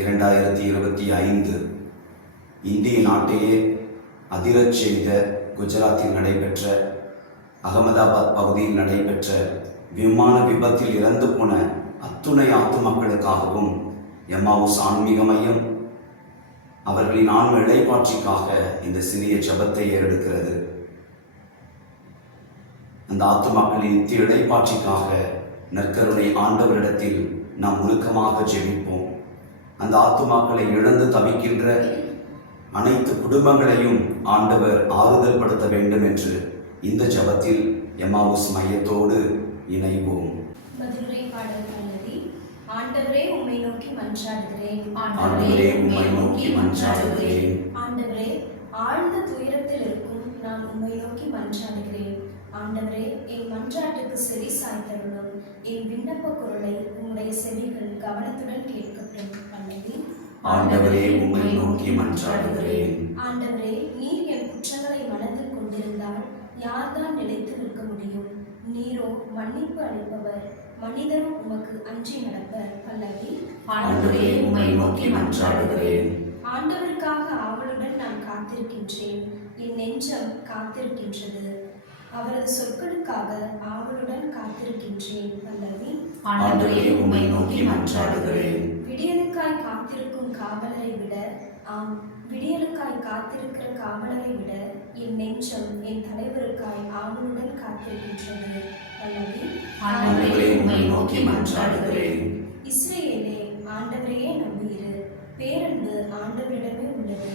இரண்டாயிரத்தி இருபத்தி ஐந்து இந்திய நாட்டையே அதிரச் செய்த குஜராத்தில் நடைபெற்ற அகமதாபாத் பகுதியில் நடைபெற்ற விமான விபத்தில் இறந்து போன அத்துணை ஆத்துமக்களுக்காகவும் எம்மாவுஸ் ஆன்மீக மையம் அவர்களின் ஆன்ம இழைப்பாட்சிக்காக இந்த சிறிய ஜெபத்தை ஏறெடுக்கிறது. அந்த ஆத்துமாக்களின் நித்திய இடைப்பாட்சிக்காக நற்கருணை ஆண்டவரிடத்தில் நாம் உருக்கமாக ஜெபிப்போம். அந்த ஆத்துமாக்களை இழந்து தவிக்கின்ற அனைத்து குடும்பங்களையும் ஆண்டவர் ஆறுதல் படுத்த வேண்டும் என்று இந்த ஜெபத்தில் எம்மாவுஸ் மையத்தோடு இணைவோம். ஆண்டவரே உம்மை நோக்கி மன்றாடுகிறேன். ஆண்டவரே உம்மை நோக்கி மன்றாடுகிறேன். ஆண்டவரே ஆழ்ந்த துயரத்தில் இருக்கும் நான் உம்மை நோக்கி மன்றாடுகிறேன். ஆண்டவரே என் மன்றாட்டுக்கு செவி சாய்த்தருளும். என் விண்ணப்ப குரலை உம்முடைய செவிகள் கவனத்துடன் கேட்கட்டும் பல்லவி ஆண்டவரே உம்மை நோக்கி மன்றாடுகிறேன். ஆண்டவரே நீர் என் குற்றங்களை மனதில் கொண்டிருந்தால் யார்தான் நிலைத்து நிற்க முடியும்? நீரோ மன்னிப்பு அளிப்பவர். மனிதரும் உமக்கு அஞ்சி நடப்பர் பல்லவி ஆண்டவரே உம்மை நோக்கி மன்றாடுகிறேன். ஆண்டவருக்காக ஆவலுடன் நான் காத்திருக்கின்றேன். என் நெஞ்சம் காத்திருக்கின்றது. அவரது சொற்களுக்காக ஆவலுடன் காத்திருக்கின்றேன் பல்லவி ஆண்டவரே உம்மை நோக்கி மன்றாடுகிறேன் விடியலுக்காய் காத்திருக்கும் காவலரை விட ஆம் விடியலுக்காய் காத்திருக்கிற காவலரை விட என் நெஞ்சம் என் தலைவருக்காய் ஆவலுடன் காத்திருக்கின்றது ஆண்டவரே உம்மை நோக்கி மன்றாடுகிறேன் இஸ்ரேலே ஆண்டவரையே நம்பியிரு பேரன்பு ஆண்டவரிடமே உள்ளது.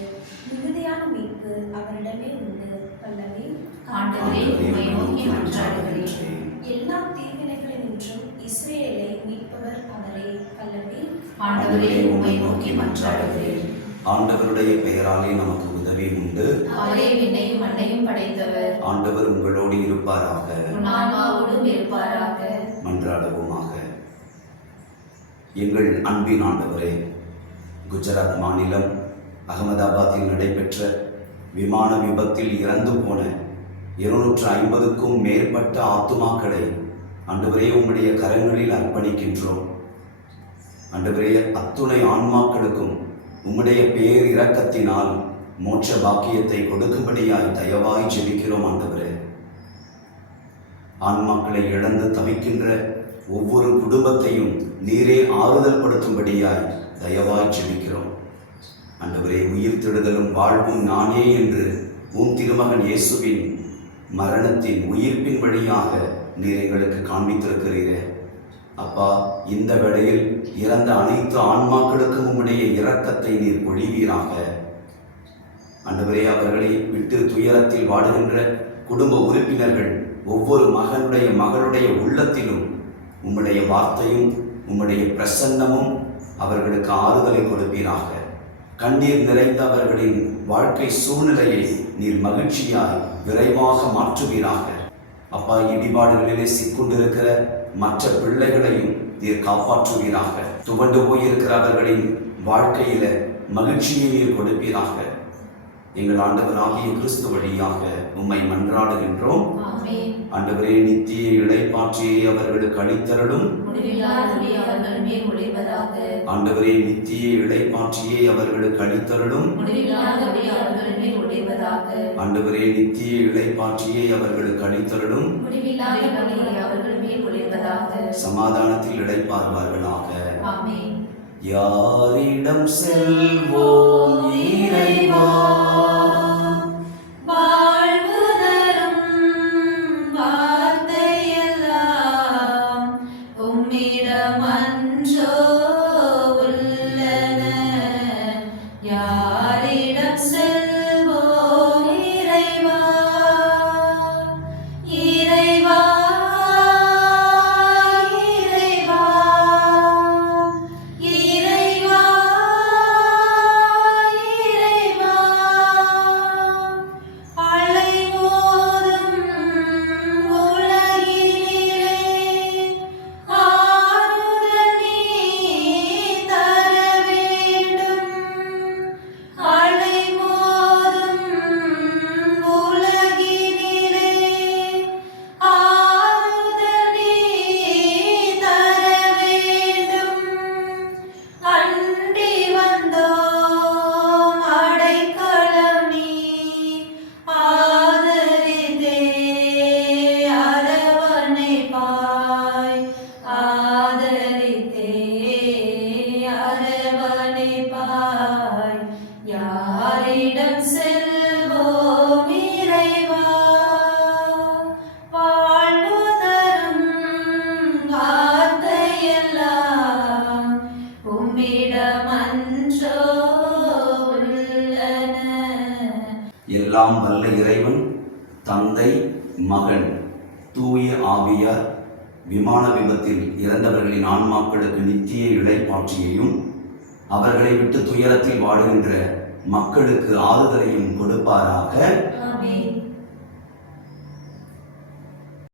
மிகுதியான மீட்பு அவரிடமே உண்டு. ஆண்டவரே உம்மை நோக்கி மன்றாடுகிறேன் எல்லா தீவினைகளினின்றும் இஸ்ரேலை மீட்பவர் அவரே பல்லவி ஆண்டவரே உம்மை நோக்கி மன்றாடுகிறேன் ஆண்டவருடைய பெயராலே நமக்கு உதவி உண்டு. அவரே விண்ணையும் மண்ணையும் படைத்தவர். ஆண்டவர் உங்களோடு இருப்பாராக. உன் ஆன்மாவோடும் இருப்பாராக. மன்றாடுவோமாக. எங்கள் அன்பின் ஆண்டவரே குஜராத் மாநிலம் அகமதாபாத்தில் நடைபெற்ற விமான விபத்தில் இறந்து போன இருநூற்று ஐம்பதுக்கும் மேற்பட்ட ஆத்துமாக்களை ஆண்டவரே உம்முடைய கரங்களில் அர்ப்பணிக்கின்றோம். ஆண்டவரே அத்துணை ஆன்மாக்களுக்கும் உம்முடைய பேர் இரக்கத்தினால் மோட்ச பாக்கியத்தை கொடுக்கும்படியாய் தயவாய் ஜெபிக்கிறோம் ஆண்டவரே. ஆன்மாக்களை இழந்து தவிக்கின்ற ஒவ்வொரு குடும்பத்தையும் நீரே ஆறுதல் படுத்தும்படியாய் தயவாய் ஜெபிக்கிறோம். ஆண்டவரே உயிர் திடுதலும் வாழ்வும் நானே என்று உம் திருமகன் இயேசுவின் மரணத்தின் உயிர்ப்பின் வழியாக நீர் எங்களுக்கு காண்பித்திருக்கிறீரே. அப்பா இந்த வேளையில் இறந்த அனைத்து ஆன்மாக்களுக்கும் உம்முடைய இரக்கத்தை நீர் பொழிவீராக. அன்றுவரே அவர்களை விட்டு துயரத்தில் வாடுகின்ற குடும்ப உறுப்பினர்கள் ஒவ்வொரு மகனுடைய மகளுடைய உள்ளத்திலும் உம்முடைய வார்த்தையும் உம்முடைய பிரசன்னமும் அவர்களுக்கு ஆறுதலை கொடுப்பீராக. கண்ணீர் நிறைந்த அவர்களின் வாழ்க்கை சூழ்நிலையை நீர் மகிழ்ச்சியாய் விரைவாக மாற்றுவீராக. அப்பா இடிபாடுகளிலே சிக்குண்டிருக்கிற மற்ற பிள்ளைகளையும் நீர் காப்பாற்றுவீராக. துவண்டு போயிருக்கிற அவர்களின் வாழ்க்கையில மகிழ்ச்சியை நீர் கொடுப்பீராக. எங்கள் ஆண்டவராகிய கிறிஸ்து வழியாக உம்மை மன்றாடுகின்றோம். ஆண்டவரே நித்திய இளைப்பாற்றியை அவர்களுக்கு அளித்தரலும் முடிவில்லாத ஒளி அவர்கள் மேல் ஒளிர்வதாக ஆண்டவரே நித்திய இளைப்பாற்றியை அவர்களுக்கு அளித்தரலும் முடிவில்லாத ஒளி அவர்கள் மேல் ஒளிர்வதாக ஆண்டவரே நித்திய இளைப்பாற்றியை அவர்களுக்கு ஒளி அவர்கள் மேல் ஒளிர்வதாக சமாதானத்தில் இளைப்பார்வார்களாக ஆமென். யாரிடம் செல்வோம் இறைவா. எல்லாம் வல்ல இறைவன் தந்தை மகன் தூய ஆவியார் விமான விபத்தில் இறந்தவர்களின் ஆன்மாக்களுக்கு நித்திய இழைப்பாட்சியையும் அவர்களை விட்டு துயரத்தில் வாடுகின்ற மக்களுக்கு ஆறுதலையும் கொடுப்பாராக.